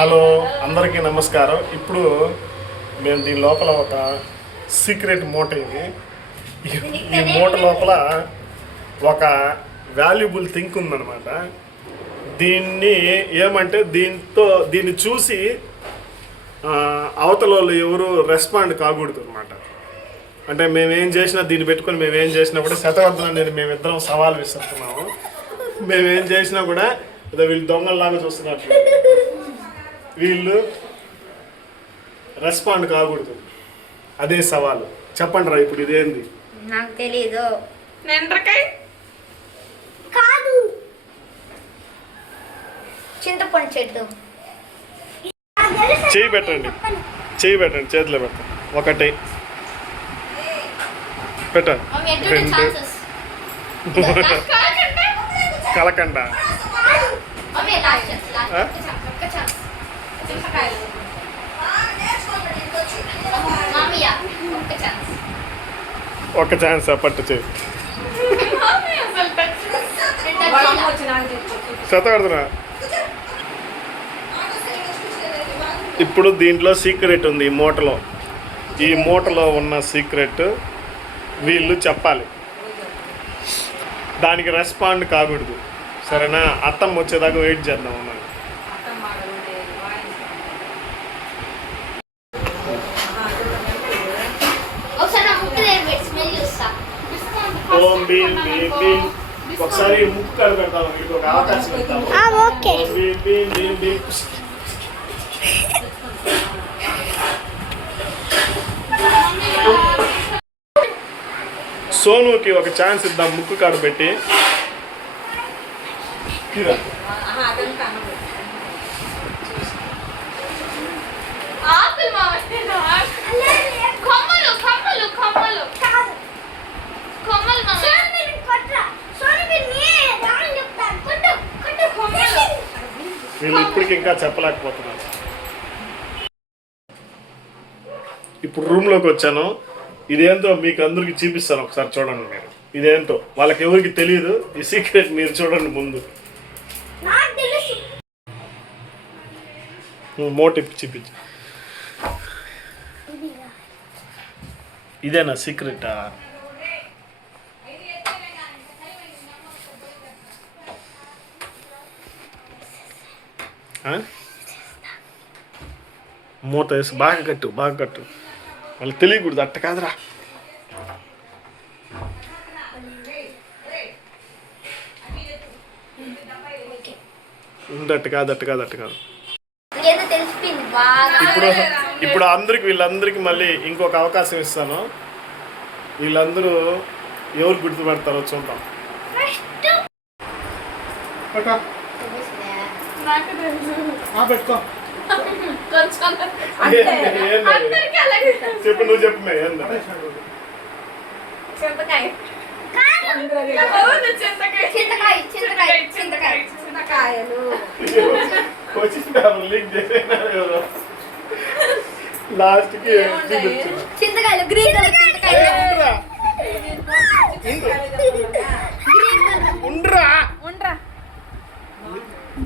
Hello అందరికీ నమస్కారం. ఇప్పుడు మేము దీని లోపల ఒక సీక్రెట్ మూట ఇది. ఈ మూట లోపల ఒక వాల్యుబుల్ థింగ్ ఉందన్నమాట. దీన్ని ఏమంటే దీన్ని చూసి అవతల వాళ్ళు ఎవరు రెస్పాండ్ కాకూడదు అనమాట. అంటే మేమేం చేసినా దీన్ని పెట్టుకొని మేమేం చేసినా కూడా శతవర్ధన నేను మేమిద్దరం సవాల్ విస్తున్నాము. మేమేం చేసినా కూడా వీళ్ళు దొంగల్లాగా చూస్తున్నట్లు, వీళ్ళు రెస్పాండ్ కాకూడదు. అదే సవాలు. చెప్పండి రా ఇప్పుడు ఇదేంది? నాకు తెలీదు. కాదు, చింతపండు చెట్టు. చేయి పెట్టండి, చేతిలో పెట్టండి. ఒకటి పెట్టండి, రెండు, కలకండ, ఒక ఛాన్స్ పట్టు చేయి. శతవర్ధన ఇప్పుడు దీంట్లో సీక్రెట్ ఉంది. ఈ మూటలో ఉన్న సీక్రెట్ వీళ్ళు చెప్పాలి. దానికి రెస్పాండ్ కాకూడదు. సరేనా? అత్తమ్మ వచ్చేదాకా వెయిట్ చేద్దాం అన్నమాట. ఓం భీం భీం భీం. ఒకసారి ముక్కు కడు పెడతాము, మీకు ఒక అవకాశం ఇస్తాము. భీం భీం భీం భీం. సోనుకి ఒక ఛాన్స్ ఇద్దాం, ముక్కు కాడ పెట్టి. వీళ్ళు ఇప్పటికి ఇంకా చెప్పలేకపోతున్నారు. ఇప్పుడు రూమ్లోకి వచ్చాను. ఇదేంటో మీకు అందరికి చూపిస్తాను, ఒకసారి చూడండి మీరు. ఇదేంటో వాళ్ళకి ఎవరికి తెలియదు. ఈ సీక్రెట్ మీరు చూడండి ముందు. మోటిప్ చూపించు. ఇదేనా సీక్రెటా? మూత వేసి బాగా కట్టు. వాళ్ళు తెలియకూడదు. అట్ట కాదురా. అట్టు కాదు. ఇప్పుడు వీళ్ళందరికీ మళ్ళీ ఇంకొక అవకాశం ఇస్తాను. వీళ్ళందరూ ఎవరు గుర్తుపడతారో చూద్దాం. పెట్టుకో. చెప్పు, నువ్వు చెప్పు. లాస్ట్ కి చింతకాయలు, గ్రీన్ కలర్ చింతకాయలు.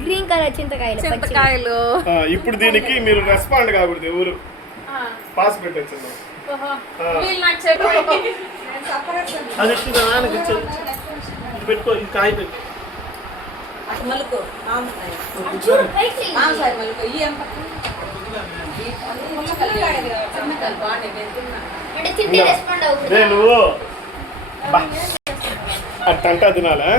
గ్రీన్ కలర్ చింతకాయలు. ఇప్పుడు దీనికి మీరు రెస్పాండ్ కాకూడదు. ఎవరు పాస్ పెట్టచ్చు. అది పెట్టుకో. ఈ కాయ పెట్టు. నువ్వు అట్టంటా తినాలా?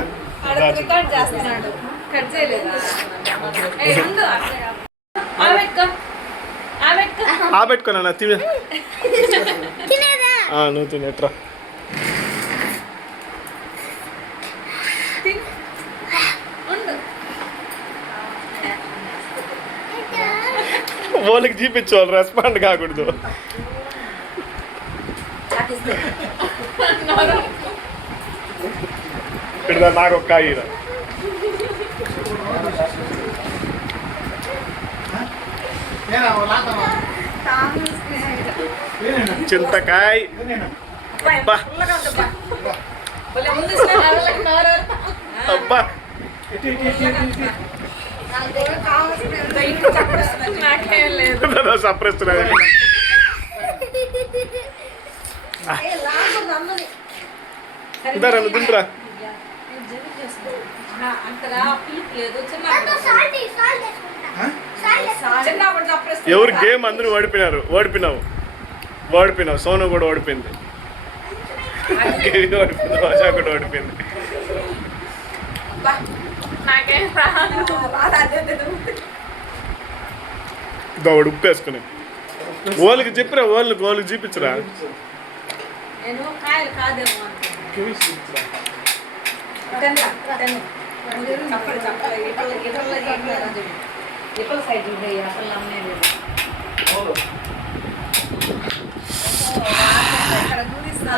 ఆబెట్టుకోనా? తినే నువ్వు తినేట్రా. వాళ్ళకి చూపించాలి, రెస్పాండ్ కాకూడదు. ఇక్కడ నాకు ఒక కాయ. చింతకాయ. అబ్బా నాకేం లేదు. సప్రెస్తున్నాయి. ఇద్దరు తింటురా. అంతగా పిలుపు లేదు. చిన్నప్పుడు చప్పరిస్తుంది. ఎవరు గేమ్ అందరూ ఓడిపోయినావు. సోను కూడా ఓడిపోయింది. ఓడిపోయింది. రోజా కూడా ఓడిపోయింది. నాకేం దౌడు ఉప్పు వేసుకుని వాళ్ళకి చెప్పిరా. వాళ్ళకి చూపించరా. నేను కాయలు కాదేమో ఇప్పల సైడ్ అసలు నమ్మలేదు. ఇక్కడ చూపిస్తా